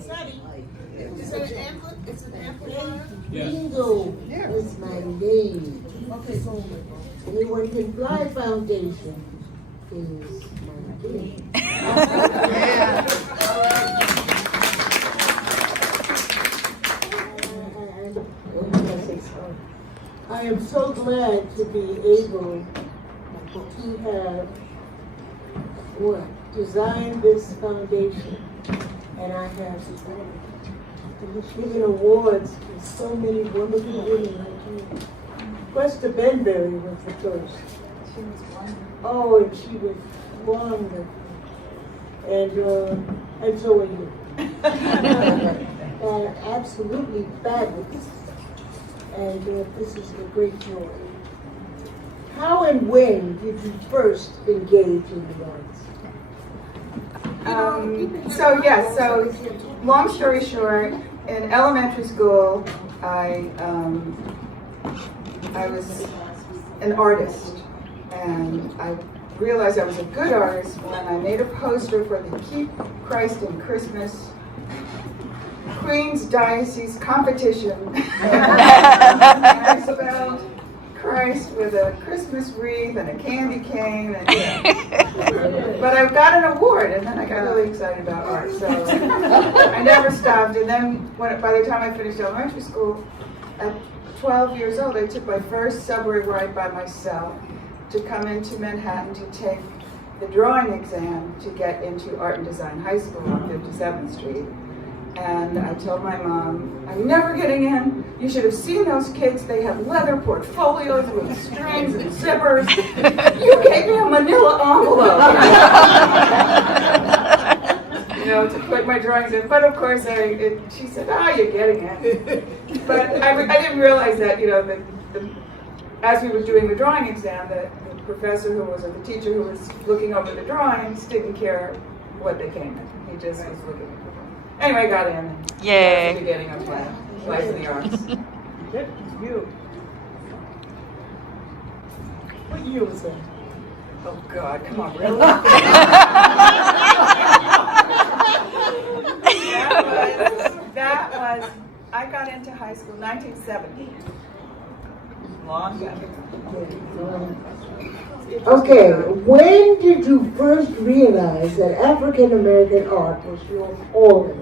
Is it an amplifier? It's an amplifier? Ringgold is my name. Okay, so Anyone Can Fly Foundation is my name. I am so glad to be able to have designed this foundation, and I have given awards to so many wonderful women like you. Questa Benberry was the first. she was wonderful. Oh, and she was wonderful. And so are you. Absolutely fabulous. And this is a great joy. How and when did you first engage in the arts? So long story short, in elementary school, I was an artist, and I realized I was a good artist when I made a poster for the Keep Christ in Christmas Queen's Diocese competition. I spelled Christ with a Christmas wreath and a candy cane, but I got an award, and then I got really excited about art, so I never stopped. And then by the time I finished elementary school, at 12 years old, I took my first subway ride by myself to come into Manhattan to take the drawing exam to get into Art and Design High School on 57th Street. And I told my mom, I'm never getting in. You should have seen those kids. They have leather portfolios with strings and zippers. You gave me a manila envelope. To put my drawings in. But of course, she said, you're getting in. But I didn't realize that, as we were doing the drawing exam, that the professor or the teacher who was looking over the drawings didn't care what they came in. He just was looking at the drawing. Anyway, I got in. Yay. That's the beginning of my life in the arts. That's you. What year was that? Oh God, come on, really? that was, I got into high school 1970. Long time. Okay, when did you first realize that African American art was your calling?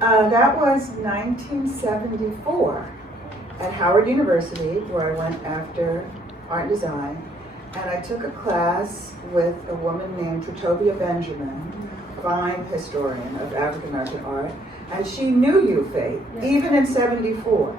That was 1974 at Howard University, where I went after art and design, and I took a class with a woman named Trutopia Benjamin, fine historian of African American art, and she knew you, Faith, even in 74.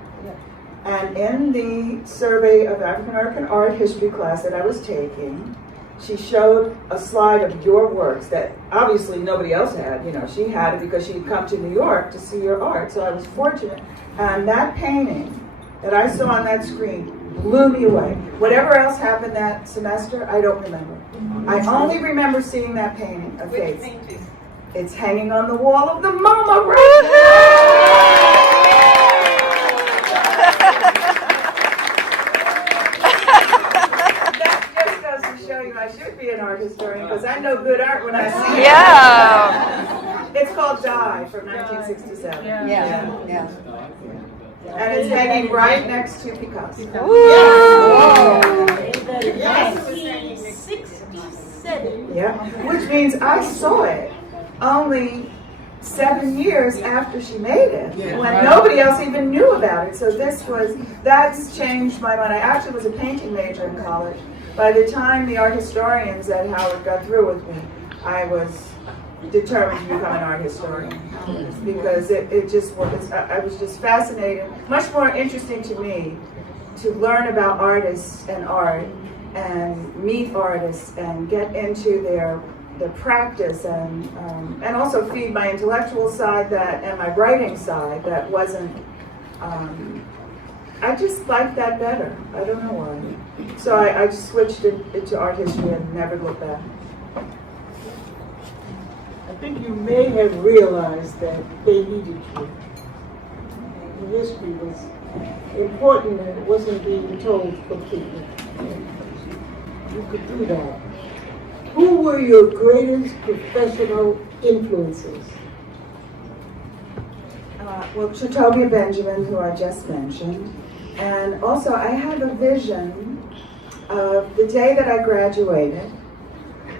And in the survey of African American art history class that I was taking, she showed a slide of your works that obviously nobody else had. She had it because she'd come to New York to see your art, so I was fortunate. And that painting that I saw on that screen blew me away. Whatever else happened that semester, I don't remember. I only remember seeing that painting of Faith. It's hanging on the wall of the MoMA right now. I should be an art historian because I know good art when I see it. Yeah. It's called Die from 1967. Yeah. And it's hanging right next to Picasso. Yes, it was 1967. Yeah, which means I saw it only 7 years after she made it, when nobody else even knew about it. So that's changed my mind. I actually was a painting major in college. By the time the art historians at Howard got through with me, I was determined to become an art historian because I was just fascinated. Much more interesting to me to learn about artists and art and meet artists and get into their practice and also feed my intellectual side and my writing side that wasn't. I just like that better. I don't know why. So I just switched into art history and never looked back. I think you may have realized that they needed you. The history was important and it wasn't being told completely. You could do that. Who were your greatest professional influences? Well, Chitobia Benjamin, who I just mentioned. And also, I have a vision of the day that I graduated.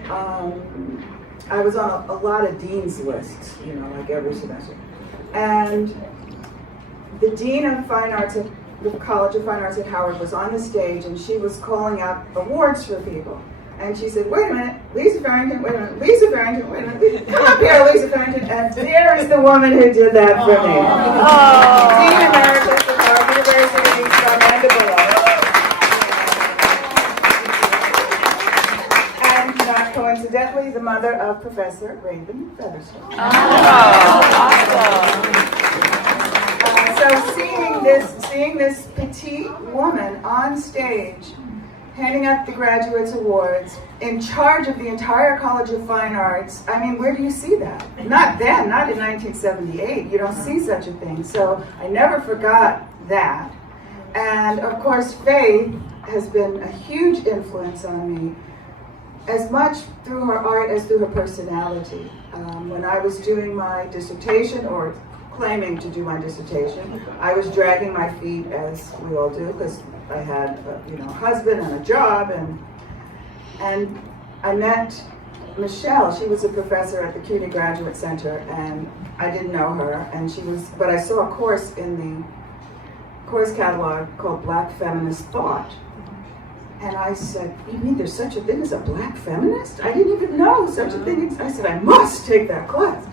I was on a lot of dean's lists, you know, like every semester. And the dean of fine arts at the College of Fine Arts at Howard was on the stage, and she was calling out awards for people. And she said, wait a minute, Lisa Farrington, wait a minute, Lisa Farrington, wait a minute, come up here, Lisa Farrington. And there is the woman who did that for me. Dean Emeritus of Howard University, Amanda Bullock. And not coincidentally, the mother of Professor Raymond Featherstone. So seeing this petite woman on stage, handing out the graduates awards, in charge of the entire College of Fine Arts. I mean, where do you see that? Not then, not in 1978. You don't see such a thing. So I never forgot that. And of course, Faith has been a huge influence on me, as much through her art as through her personality. When I was doing my dissertation, or claiming to do my dissertation, I was dragging my feet, as we all do, because I had a husband and a job, and I met Michele. She was a professor at the CUNY Graduate Center, and I didn't know her, but I saw a course in the course catalog called Black Feminist Thought. And I said, you mean there's such a thing as a black feminist? I didn't even know such a thing. I said, I must take that class.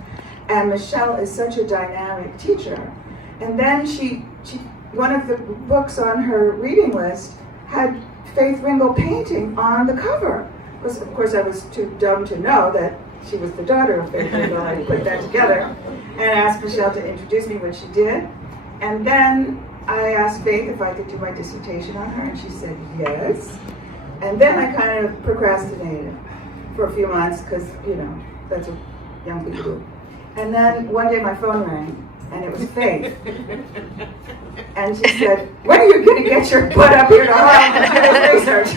And Michele is such a dynamic teacher. And then one of the books on her reading list had Faith Ringgold painting on the cover. Of course, I was too dumb to know that she was the daughter of Faith Ringgold. I put that together and asked Michele to introduce me, which she did. And then I asked Faith if I could do my dissertation on her, and she said yes. And then I kind of procrastinated for a few months, because, that's what young people do. And then one day my phone rang, and it was Faith. And she said, when are you going to get your butt up here to Harlem and do this research?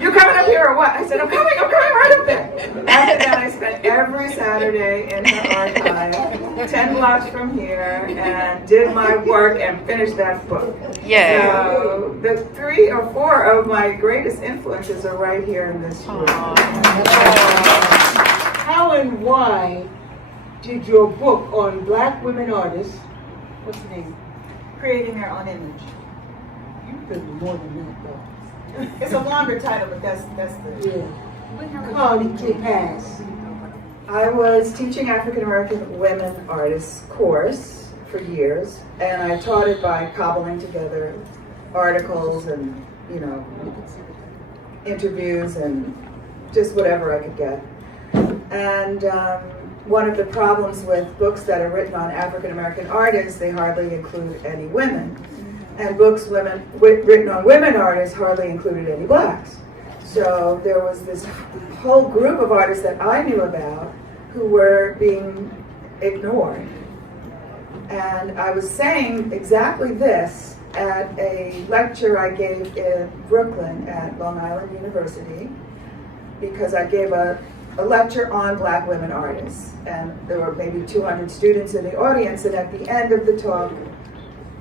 You coming up here or what? I said, I'm coming right up there. After that, I spent every Saturday in her archive, 10 blocks from here, and did my work and finished that book. Yeah. So the 3 or 4 of my greatest influences are right here in this room. How and why did your book on Black women artists, what's the name? Creating Their Own Image. You've been more than that, though. It's a longer title, but that's the... Yeah. Come to pass. I was teaching African American women artists course for years, and I taught it by cobbling together articles and, interviews and just whatever I could get. And one of the problems with books that are written on African American artists, they hardly include any women. And books written on women artists hardly included any blacks. So there was this whole group of artists that I knew about who were being ignored. And I was saying exactly this at a lecture I gave in Brooklyn at Long Island University, because I gave a lecture on Black women artists. And there were maybe 200 students in the audience, and at the end of the talk,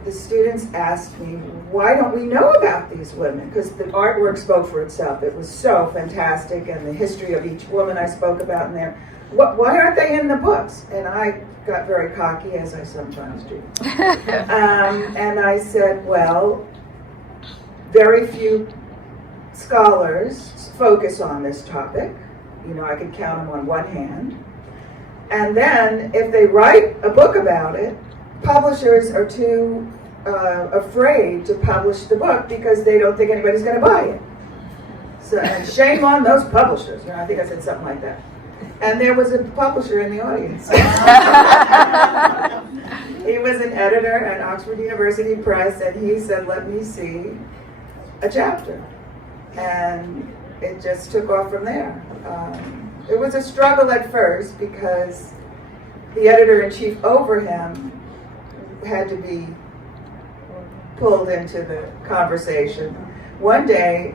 the students asked me, why don't we know about these women? Because the artwork spoke for itself. It was so fantastic, and the history of each woman I spoke about in there. Why aren't they in the books? And I got very cocky, as I sometimes do. And I said, well, very few scholars focus on this topic. I could count them on one hand. And then, if they write a book about it, publishers are too afraid to publish the book because they don't think anybody's going to buy it. So, and shame on those publishers. I think I said something like that. And there was a publisher in the audience. He was an editor at Oxford University Press, and he said, let me see a chapter. And it just took off from there. It was a struggle at first, because the editor-in-chief over him had to be pulled into the conversation. One day,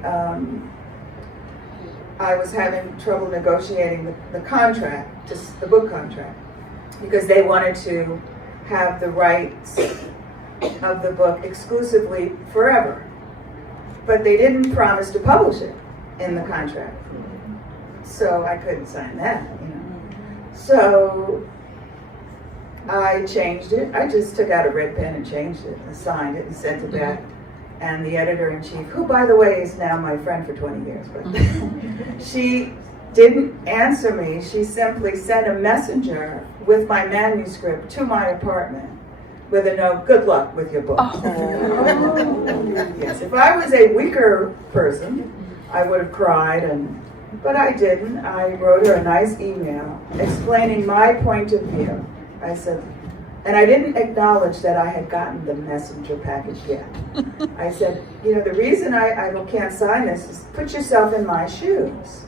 I was having trouble negotiating the contract, just the book contract, because they wanted to have the rights of the book exclusively forever. But they didn't promise to publish it in the contract. So I couldn't sign that, you know. So I changed it. I just took out a red pen and changed it and signed it and sent it back. And the editor-in-chief, who by the way is now my friend for 20 years, but she didn't answer me. She simply sent a messenger with my manuscript to my apartment with a note, "Good luck with your book." Oh. Yes, if I was a weaker person, I would have cried, but I didn't. I wrote her a nice email explaining my point of view. I said, and I didn't acknowledge that I had gotten the messenger package yet. I said, you know, the reason I can't sign this is put yourself in my shoes.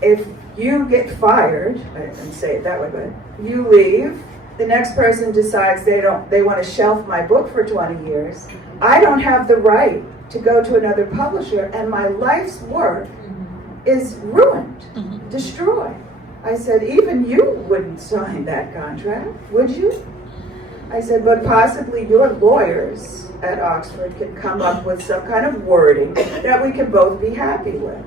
If you get fired, I didn't say it that way, but you leave, the next person decides they want to shelf my book for 20 years. I don't have the right to go to another publisher, and my life's work is ruined, destroyed. I said, even you wouldn't sign that contract, would you? I said, but possibly your lawyers at Oxford can come up with some kind of wording that we can both be happy with.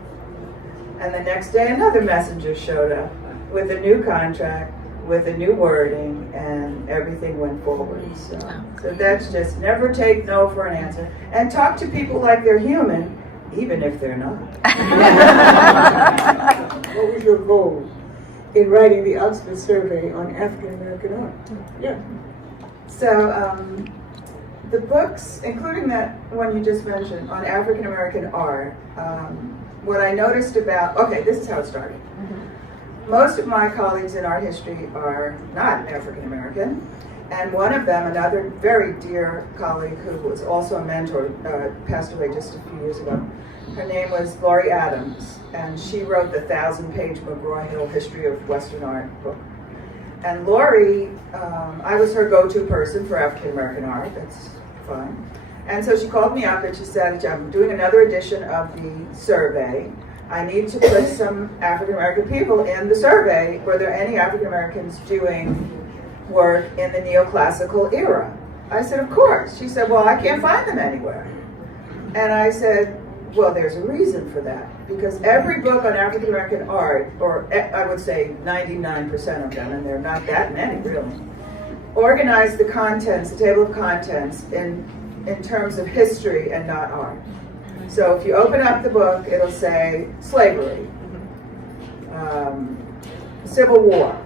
And the next day, another messenger showed up with a new contract, with a new wording, and everything went forward. So that's just never take no for an answer. And talk to people like they're human, even if they're not. What was your goal in writing the Oxford Survey on African American art? Yeah. So the books, including that one you just mentioned on African American art, what I noticed about, okay, this is how it started. Most of my colleagues in art history are not African American, and one of them, another very dear colleague who was also a mentor, passed away just a few years ago. Her name was Laurie Adams, and she wrote the 1,000-page McGraw-Hill History of Western Art book. And Laurie, I was her go-to person for African American art. That's fine. And so she called me up and she said, I'm doing another edition of the survey. I need to put some African American people in the survey. Were there any African Americans doing work in the neoclassical era? I said, of course. She said, well, I can't find them anywhere. And I said, well, there's a reason for that. Because every book on African American art, or I would say 99% of them, and there are not that many really, organize the contents, the table of contents, in terms of history and not art. So if you open up the book, it'll say slavery, Civil War,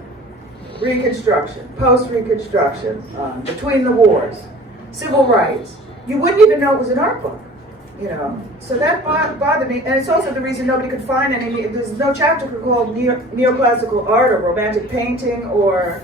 Reconstruction, post-Reconstruction, between the wars, civil rights. You wouldn't even know it was an art book, you know. So that bothered me, and it's also the reason nobody could find any. There's no chapter called neoclassical art or romantic painting or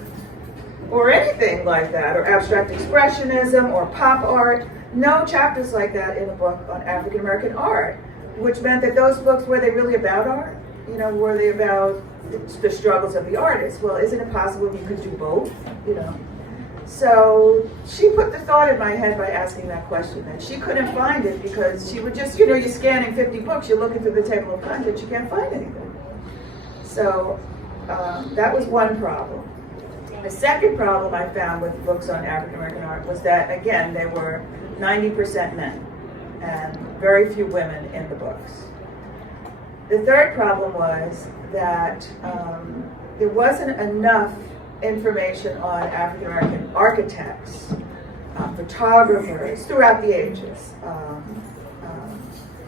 anything like that, or abstract expressionism or pop art. No chapters like that in a book on African American art, which meant that those books, were they really about art? You know, were they about the struggles of the artist? Well, isn't it possible you could do both? You know. So she put the thought in my head by asking that question, that she couldn't find it because she would just, you know, you're scanning 50 books, you're looking through the table of contents, you can't find anything. So that was one problem. The second problem I found with books on African American art was that, again, they were 90% men and very few women in the books. The third problem was that there wasn't enough information on African American architects, photographers throughout the ages,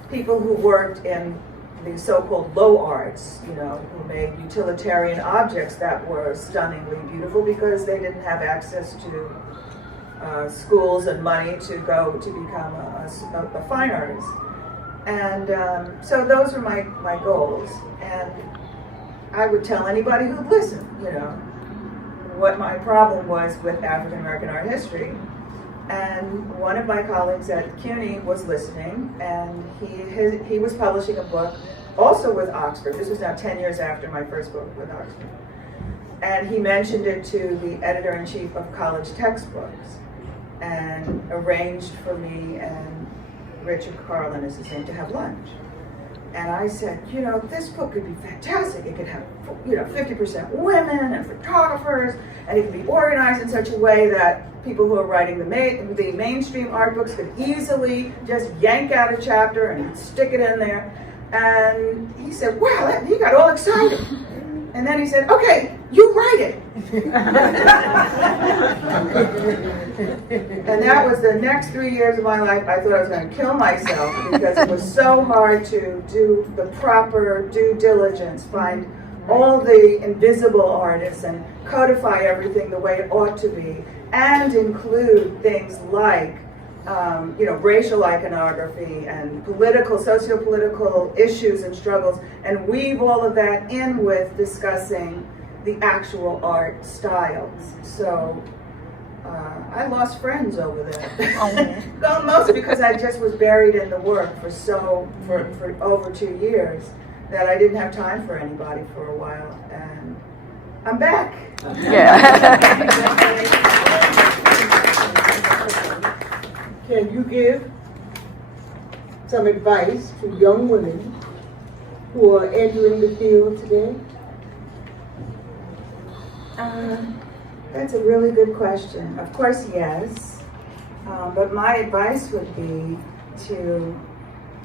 people who worked in the so-called low arts, you know, who made utilitarian objects that were stunningly beautiful because they didn't have access to schools and money to go to become a fine artist. And so those were my goals. And I would tell anybody who'd listen, you know, what my problem was with African American art history. And one of my colleagues at CUNY was listening, and he was publishing a book also with Oxford. This was now 10 years after my first book with Oxford. And he mentioned it to the editor-in-chief of college textbooks and arranged for me and Richard Carlin, is his name, to have lunch. And I said, you know, this book could be fantastic. It could have, you know, 50% women and photographers, and it could be organized in such a way that people who are writing the mainstream art books could easily just yank out a chapter and stick it in there. And he said, wow, he got all excited. And then he said, okay, you write it. And that was the next 3 years of my life. I thought I was going to kill myself because it was so hard to do the proper due diligence, find all the invisible artists and codify everything the way it ought to be, and include things like you know, racial iconography and socio-political issues and struggles, and weave all of that in with discussing the actual art styles. So I lost friends over that. Well, mostly because I just was buried in the work for over 2 years that I didn't have time for anybody for a while, and I'm back. Yeah. Can you give some advice to young women who are entering the field today? That's a really good question. Of course, yes. But my advice would be to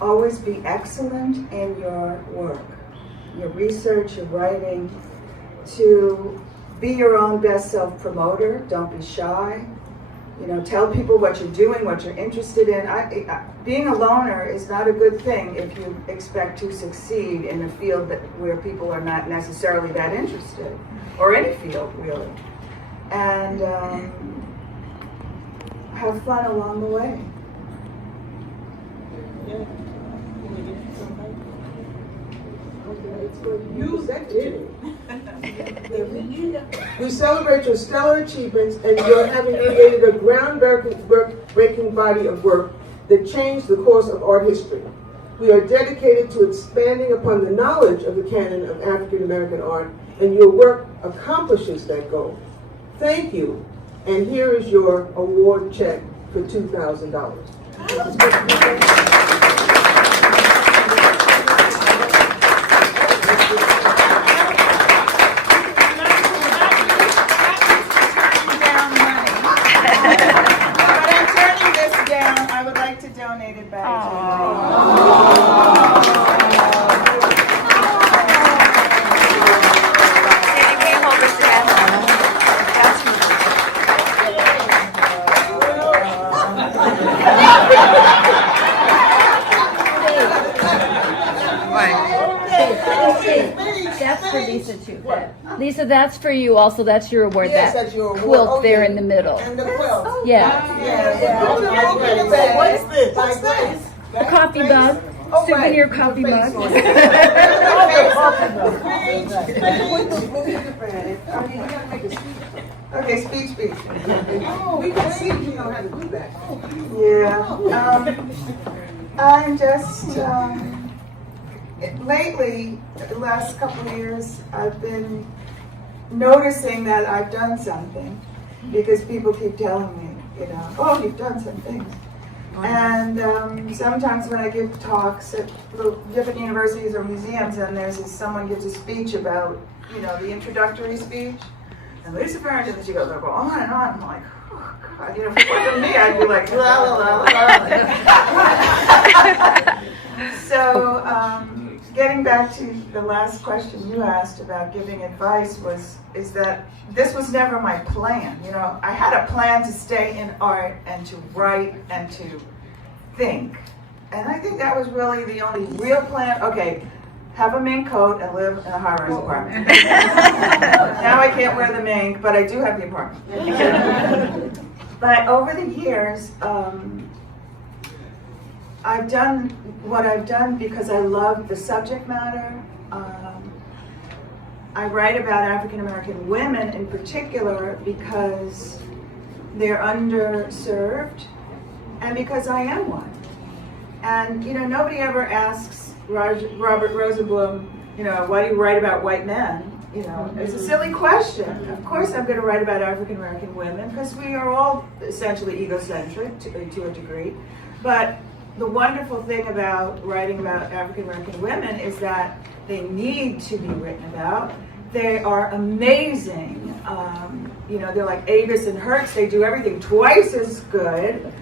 always be excellent in your work, your research, your writing, to be your own best self-promoter. Don't be shy. You know, tell people what you're doing, what you're interested in. Being a loner is not a good thing if you expect to succeed in a field where people are not necessarily that interested, or any field, really. And have fun along the way. We celebrate your stellar achievements and your having created a groundbreaking body of work that changed the course of art history. We are dedicated to expanding upon the knowledge of the canon of African American art, and your work accomplishes that goal. Thank you, and here is your award check for $2,000. Donate it back. That's for Lisa too. Lisa, that's for you also. That's your award. Yes, that that's your award. quilt there in the middle. And the quilt. Yeah. What's this? What's this? A coffee mug. Souvenir coffee mug. Okay, speech. We can see you know how to do that. Yeah. I'm just lately, the last couple of years, I've been noticing that I've done something because people keep telling me, you know, oh, you've done some things. And sometimes when I give talks at different universities or museums, and someone gives a speech about, you know, the introductory speech, and Lisa Farrington, and she goes, I go on and on. I'm like, oh God, you know, if it wasn't me, I'd be like, la la la la. So, getting back to the last question you asked about giving advice is that this was never my plan. You know, I had a plan to stay in art and to write and to think. And I think that was really the only real plan. Okay, have a mink coat and live in a high-rise apartment. Now I can't wear the mink, but I do have the apartment. But over the years, I've done what I've done because I love the subject matter. I write about African American women in particular because they're underserved and because I am one. And, you know, nobody ever asks Robert Rosenblum, you know, why do you write about white men? You know, it's a silly question. Of course I'm going to write about African American women because we are all essentially egocentric to a degree. But the wonderful thing about writing about African American women is that they need to be written about. They are amazing. You know, they're like Avis and Hertz. They do everything twice as good.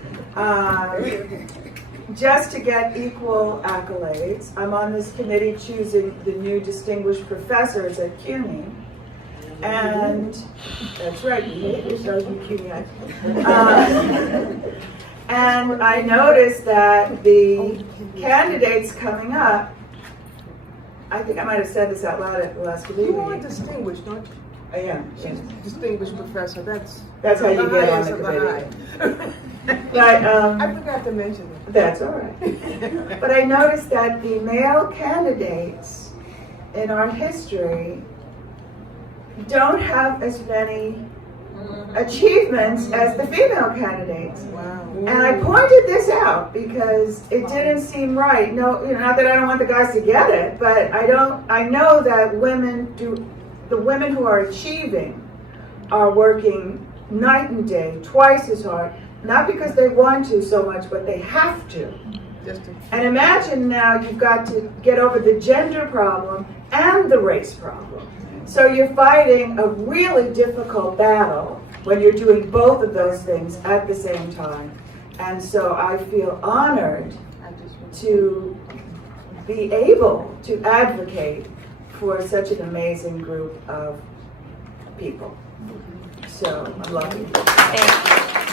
Just to get equal accolades. I'm on this committee choosing the new distinguished professors at CUNY. And that's right, behavior shows you CUNY. And I noticed that the candidates coming up, I think I might have said this out loud at the last committee You are meeting. distinguished, don't you? Yeah. Distinguished professor, that's That's how you get on the committee. But I forgot to mention it. that's all right. But I noticed that the male candidates in our history don't have as many achievements as the female candidates. Wow. And I pointed this out because it didn't seem right. No, you know, not that I don't want the guys to get it, but I know that the women who are achieving are working night and day, twice as hard, not because they want to so much, but they have to. And imagine now you've got to get over the gender problem and the race problem. So you're fighting a really difficult battle when you're doing both of those things at the same time. And so I feel honored to be able to advocate for such an amazing group of people. So I'm lucky. Thank you.